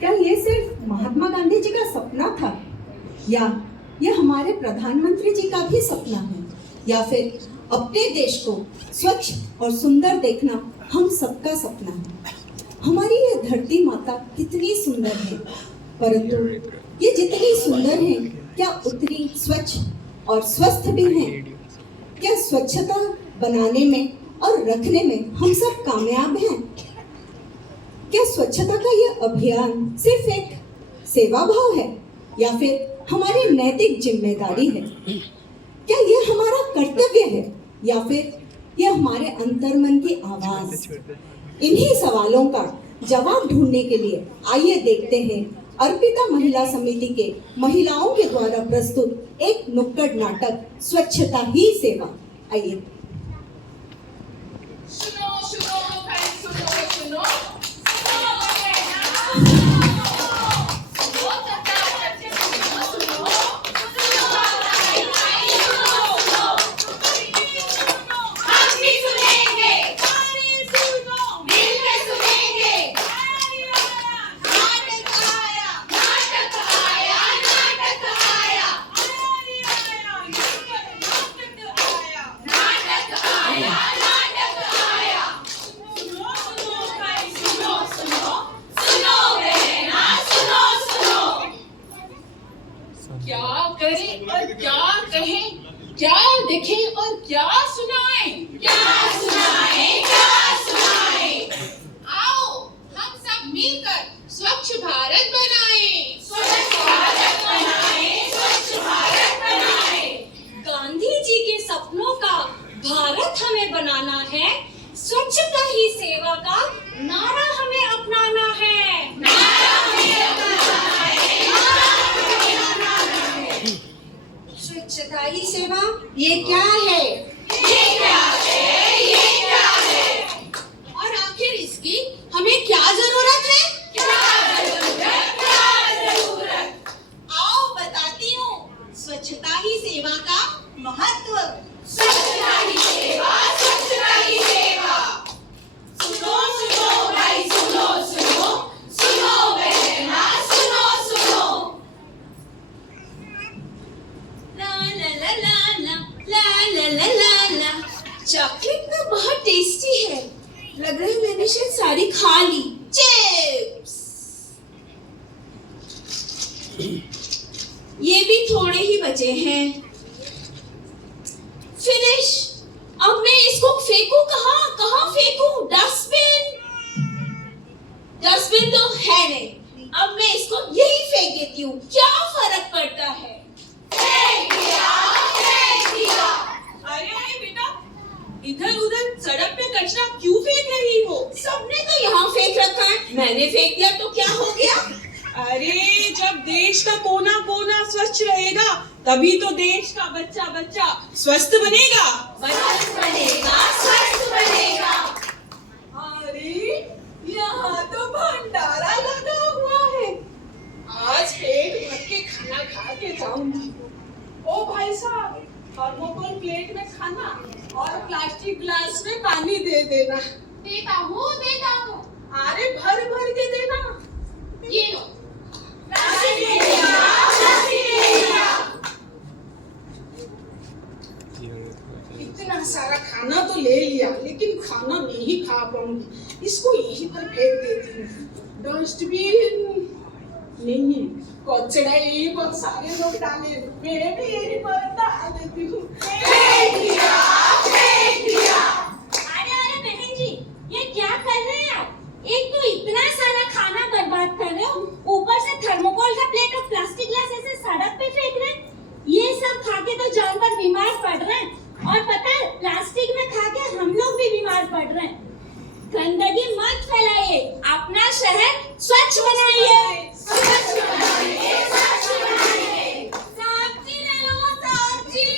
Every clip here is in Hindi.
क्या ये सिर्फ महात्मा गांधी जी का सपना था, या ये हमारे प्रधानमंत्री जी का भी सपना है, या फिर अपने देश को स्वच्छ और सुंदर देखना हम सबका सपना है। हमारी ये धरती माता कितनी सुंदर है, परंतु ये जितनी सुंदर है क्या उतनी स्वच्छ और स्वस्थ भी है? क्या स्वच्छता बनाने में और रखने में हम सब कामयाब हैं? क्या स्वच्छता का ये अभियान सिर्फ एक सेवा भाव है या फिर हमारी नैतिक जिम्मेदारी है? क्या ये हमारा कर्तव्य है या फिर ये हमारे अंतर्मन की आवाज? इन्हीं सवालों का जवाब ढूंढने के लिए आइए देखते हैं अर्पिता महिला समिति के महिलाओं के द्वारा प्रस्तुत एक नुक्कड़ नाटक स्वच्छता ही सेवा। आइए। सुनो सुनो भाई सुनो सुनो क्या देखें और क्या सुनाएं? आओ हम सब मिलकर स्वच्छ भारत बनाएं। गांधी जी के सपनों का भारत हमें बनाना है। स्वच्छता ही सेवा का नारा हमें अपनाना है। स्वच्छता ही सेवा, ये क्या है? और आखिर इसकी हमें क्या जरूरत है? आओ बताती हूँ स्वच्छता ही सेवा का महत्व। स्वच्छता ही सेवा। सुनो सुनो भाई सुनो सुनो सुनो बहना सुनो सुनो। ला चॉकलेट तो बहुत टेस्टी है। लग रहा है मैंने शायद सारी खा ली। चिप्स ये भी थोड़े ही बचे हैं। फिनिश। अब मैं इसको फेंकूं कहाँ फेंकूं? डस्टबिन तो है नहीं। अब मैं इसको यही फेंक देती हूँ, क्या फर्क पड़ता है? फेंक दिया। अरे बेटा, इधर उधर सड़क पे कचरा क्यों फेंक रही हो? सबने तो यहाँ फेंक रखा है, मैंने फेंक दिया तो क्या हो गया? अरे जब देश का कोना कोना स्वच्छ रहेगा तभी तो देश का बच्चा बच्चा स्वस्थ बनेगा। स्वस्थ बनेगा। अरे यहाँ तो भंडारा लगा हुआ है। आज पेट भर के खाना खा के जाऊंगी। ओ भाई साहब, थर्मोकोल प्लेट में खाना और प्लास्टिक ग्लास में पानी दे देना। देता हूँ। अरे भर भर के देना। ये लो। इतना सारा खाना तो ले लिया, लेकिन खाना नहीं खा पाऊंगी। इसको यहीं पर फेंक देती हूँ। डस्टबिन नहीं, कचरा यही बहुत सारे लोग डाले, मैं भी यहीं पर डाल देती हूँ। अरे बहन जी, ये क्या कर रहे हैं आप? एक तो इतना सारा खाना बर्बाद कर रहे हो, ऊपर से थर्मोकोल का प्लेट और प्लास्टिक ग्लास ऐसे सड़क पे फेंक रहे हैं। ये सब खा के तो जानवर बीमार पड़ रहे हैं, और पता है प्लास्टिक में खा के हम लोग भी बीमार पड़ रहे हैं। गंदगी मत फैलाइए, अपना शहर स्वच्छ बनाइए। सब्जी ले लो, सब्जी।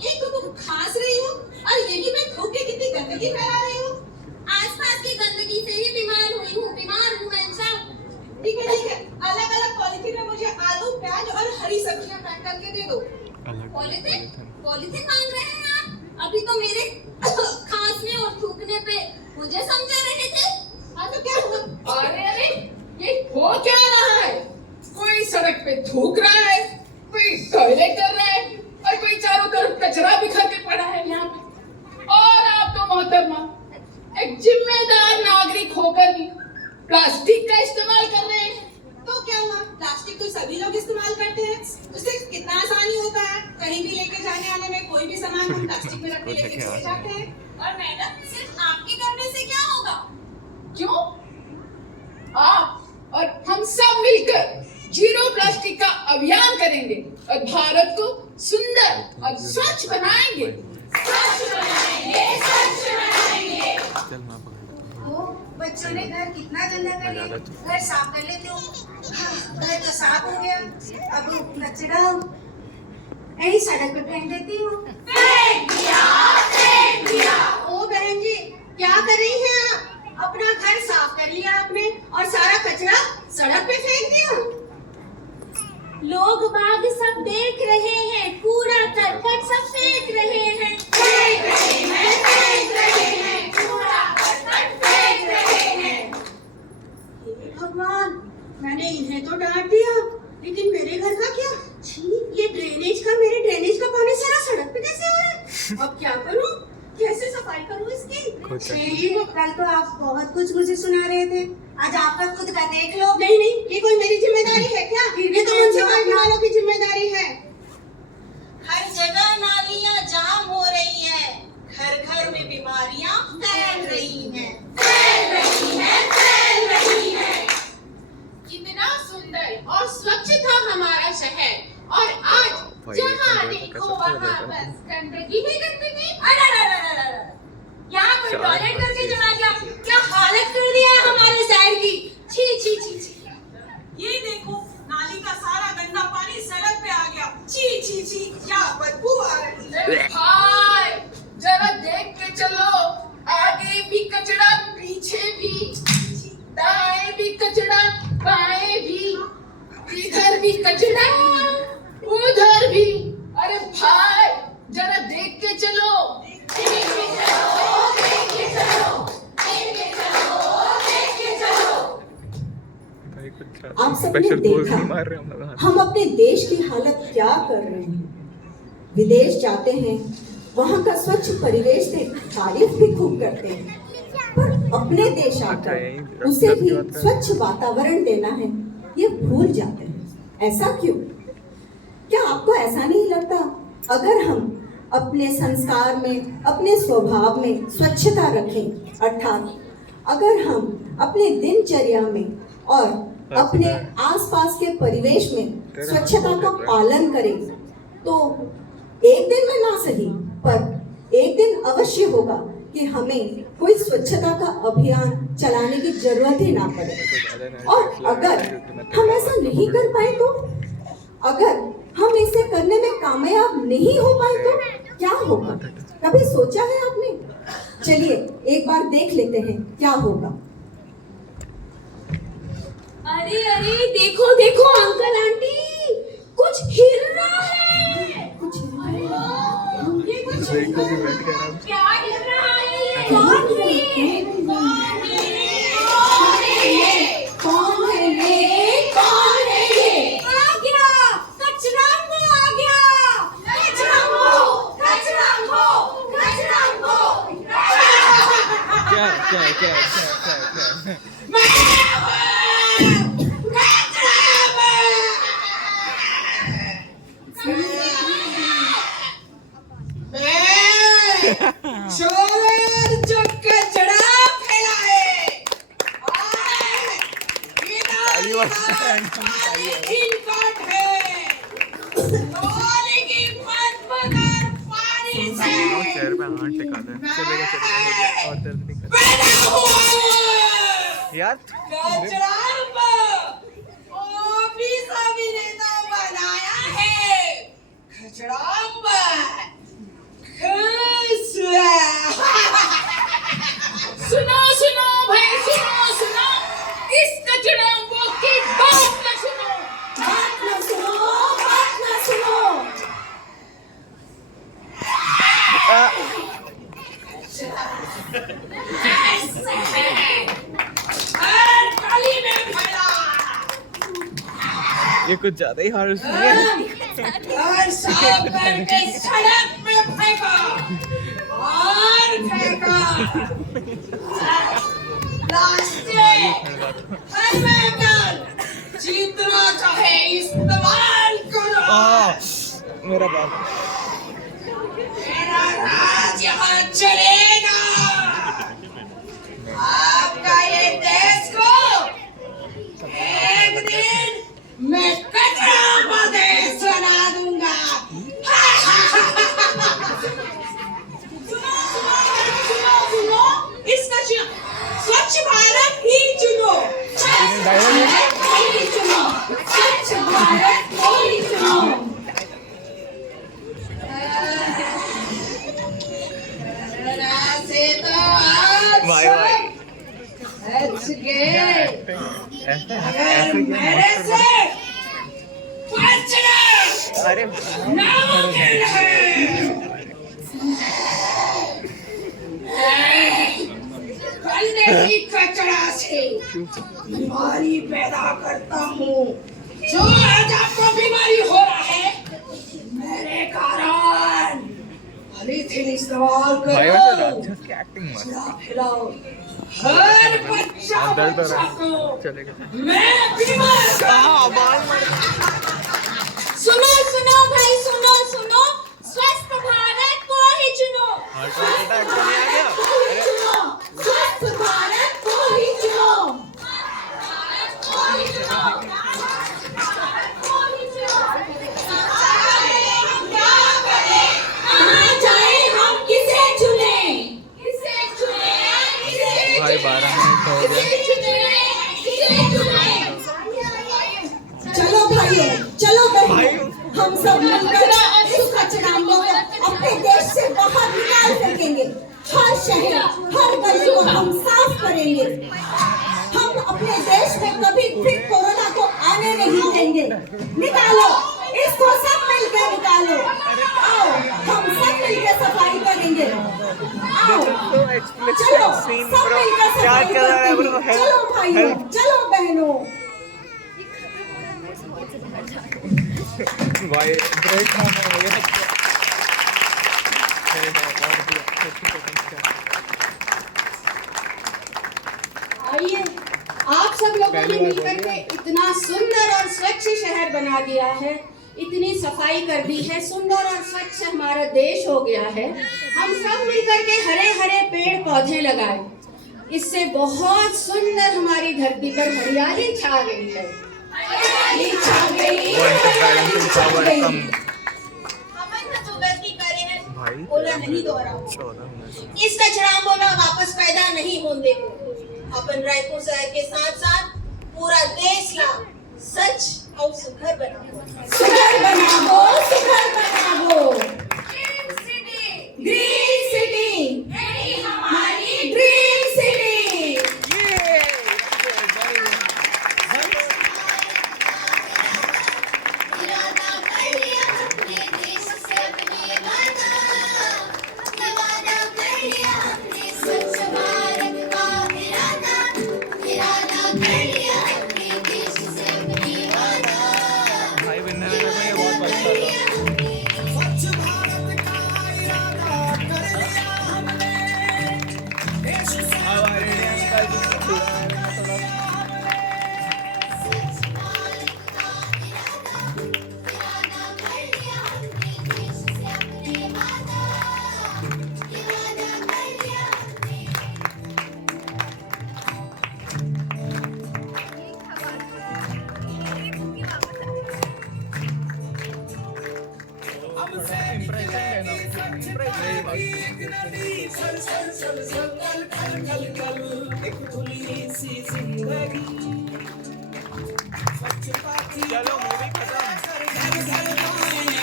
एक तो तुम खांस रही हो और यही मैं थूक के कितनी गंदगी फैला रही हूँ। आसपास की गंदगी से ही बीमार हूँ मैं इंसान। ठीक है, अलग अलग पॉलिथीन में मुझे आलू, प्याज और हरी सब्जियां पैक करके दे दो। पॉलिथीन पॉलिथीन मांग रहे हैं आप? अभी तो मेरे खांसने और थूकने पे मुझे समझा रहे थे। हाँ तो क्या हुआ? अरे अरे ये हो क्या रहा है? कोई सड़क पे थूक रहा है, कोई टॉयलेट कर रहा है और कोई चारों तरफ कचरा बिखर के पड़ा है यहाँ पे। और आप तो मोहतरमा एक जिम्मेदार नागरिक होकर भी प्लास्टिक का इस्तेमाल कर रहे हैं। तो क्या हुआ? प्लास्टिक तो सभी लोग इस्तेमाल करते हैं, उससे कितना आसानी होता है। कहीं भी लेके जाने आने में कोई भी सामान हम प्लास्टिक में रख के लेके चले जाते हैं। और मैडम सिर्फ आपके करने से क्या होगा? क्यों? आप और हम सब मिलकर जीरो प्लास्टिक का अभियान करेंगे और भारत को सुंदर और स्वच्छ बनाएंगे। बच्चों ने घर कितना गंदा कर लिया, घर साफ कर लेते हो। हाँ, घर तो साफ हो गया, अब कचरा यही सड़क पे फेंक देती हूँ। ओ बहन जी, क्या कर रही हैं आप? अपना घर साफ कर लिया आपने और सारा कचरा सड़क पे फेंक दिया। लोग बाग सब देख रहे हैं, कूड़ा करकट सब फेंक रहे हैं। भगवान, मैंने इन्हें तो डांट दिया, लेकिन मेरे घर का क्या? छी, ये मेरे ड्रेनेज का पानी सारा सड़क पे कैसे आ रहा है? अब क्या करूं? कैसे सफाई करूं इसकी? जी, कल तो आप बहुत कुछ मुझे सुना रहे थे, आज आपका खुद का देख लो। नहीं नहीं, ये कोई मेरी जिम्मेदारी है क्या? ये तो म्युनिसिपैलिटी वालों की जिम्मेदारी है। हर जगह नालियां जाम हो रही है, घर घर में बीमारियां फैल रही हैं। कितना सुंदर और स्वच्छ था हमारा शहर, और आज जहाँ देखो वहाँ बस गंदगी ही गंदगी। यहाँ कोई टॉयलेट करके चला गया, क्या हालत कर दिया है हमारे शहर की। छी छी छी छी। ये देखो, नाली का सारा गंदा पानी सड़क पे आ गया। छी छी छी, क्या बदबू आ रही है। हाय, जरा देख के चलो, आगे भी कचरा, पीछे भी, दाएं भी कचरा, बाएं भी, इधर भी कचरा, उधर भी। अरे भाई, जरा देख के चलो। आप सबने देखा हम अपने देश की हालत क्या कर रहे हैं। विदेश जाते हैं, वहाँ का स्वच्छ परिवेश देख तारीफ भी खूब करते हैं, पर अपने देश आकर उसे भी स्वच्छ वातावरण देना है ये भूल जाते हैं। ऐसा क्यों? क्या आपको ऐसा नहीं लगता, अगर हम अपने संस्कार में, अपने स्वभाव में स्वच्छता रखें, अर्थात अगर हम अपने दिनचर्या में और अपने आसपास के परिवेश में स्वच्छता का पालन करें, तो एक दिन में ना सही पर एक दिन अवश्य होगा कि हमें कोई स्वच्छता का अभियान चलाने की जरूरत ही ना पड़े। और अगर हम ऐसा नहीं कर पाए तो, अगर हम इसे करने में कामयाब नहीं हो पाए तो क्या होगा? कभी सोचा है आपने? चलिए एक बार देख लेते हैं क्या होगा। अरे अरे, देखो देखो अंकल आंटी, कुछ हिल रहा है। कुछ ये कुछ क्या हिल रहा है? ये कौन है? आ गया कचरांगो, आ गया कचरांगो। क्या चोर जो कचरा फैलाए, इनकट है नाली की बदबूदार पानी से चेयर पे हाथ टिका दे, चलेगा और दर्द नहीं कर बना हुआ यार। कचरा ऑफिस अभिनेता बनाया है। कचरा सुनो सुनो भाई, सुनो सुनो, इस कचरांगो की बात न सुनो। हर गली में फैला, ये कुछ ज्यादा ही हार्श नहीं है? और साफ करके सड़क में फेंका और फेंका। प्लास्टिक हर मेटल जितना चाहे इस्तेमाल करो। मेरा बाप मेरा राज यहाँ चलेगा। आपका ये देश को एक दिन मैं कचरा प्रदेश बना दूंगा। सुनो, इसका स्वच्छ भारत ही चुनो। स्वच्छ भारत को ही चुनो। स्वच्छ भारत को ही चुनो। से तो आज भाई सब बच गए। अगर मेरे से बचना अरे नामुमकिन है। गंदे की कचरा से बीमारी पैदा करता हूँ। जो आज आपको बीमारी हो रहा है मेरे कारण। पॉलीथीन इस्तेमाल भाई वैसे करो, राक्षस की एक्टिंग मस्त कचरा फैलाओ। हर बच्चा दर्द हो बच्चा रहा को चलेगा। मैं बीमार कर सुनो सुनो भाई, सुनो सुनो, स्वस्थ भारत को ही चुनो। हार्ट अटैक तो नहीं आ गया? अरे स्वस्थ भारत को ही चुनो। कहाँ जाए हम, किसे चुने? किसे चुने? भाई 12 मिनट हो गए। चलो भाइयों, चलो बहनों, हम सब मिलकर इस कचरा को अपने देश से बाहर निकाल फेंकेंगे। हर शहर, हर गली को हम साफ करेंगे। हम अपने देश में कभी फिर कोरोना को आने नहीं देंगे। निकालो, इसको सब मिलकर निकालो। आओ, हम सब मिलकर सफाई करेंगे। आओ, तो एक्सप्लेसिव चलो, सीन सब ब्रो, मिलकर क्या सफाई कर रहा है करते ब्रो? हैं। चलो भाइयों, चलो बहनों। भाई ब्रेक खाना हो गया। आइए, आप सब लोगों ने मिलकर के इतना सुंदर और स्वच्छ शहर बना दिया है, इतनी सफाई कर दी है, सुंदर और स्वच्छ हमारा देश हो गया है। हम सब मिलकर के हरे हरे पेड़ पौधे लगाए, इससे बहुत सुंदर हमारी धरती पर हरियाली छा गई है। हरियाली छा गई, हरियाली छा गई। हमन तो जो गलती करे हैं भाई बोला नहीं दोहराओ। 14 मिनट इस कचरा बोला वापस पैदा नहीं होने को। अपन रायपुर शहर के साथ साथ पूरा देश ला सच और सुघर बनाओ। सुघर बनाओ, सुघर बनाओ। ग्रीन सिटी, हमारी ड्रीम सिटी। इरादा कर लिया अपने देश से अपने वादा, इरादा कर लिया अपने स्वच्छ भारत का इरादा, इरादा कर लिया अपने देश से अपने वादा। भाई बिंदे ने मेरे को ये बहुत पसंद आता है। हमारे इंडिया का जो थोड़ा इंप्रेशन लेना चलो मूवी खत्म।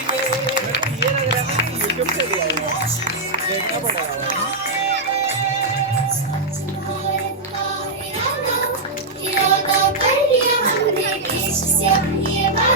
मेरे को ये लग रहा है ना कि यूट्यूब से लिया है, देखना पड़ेगा।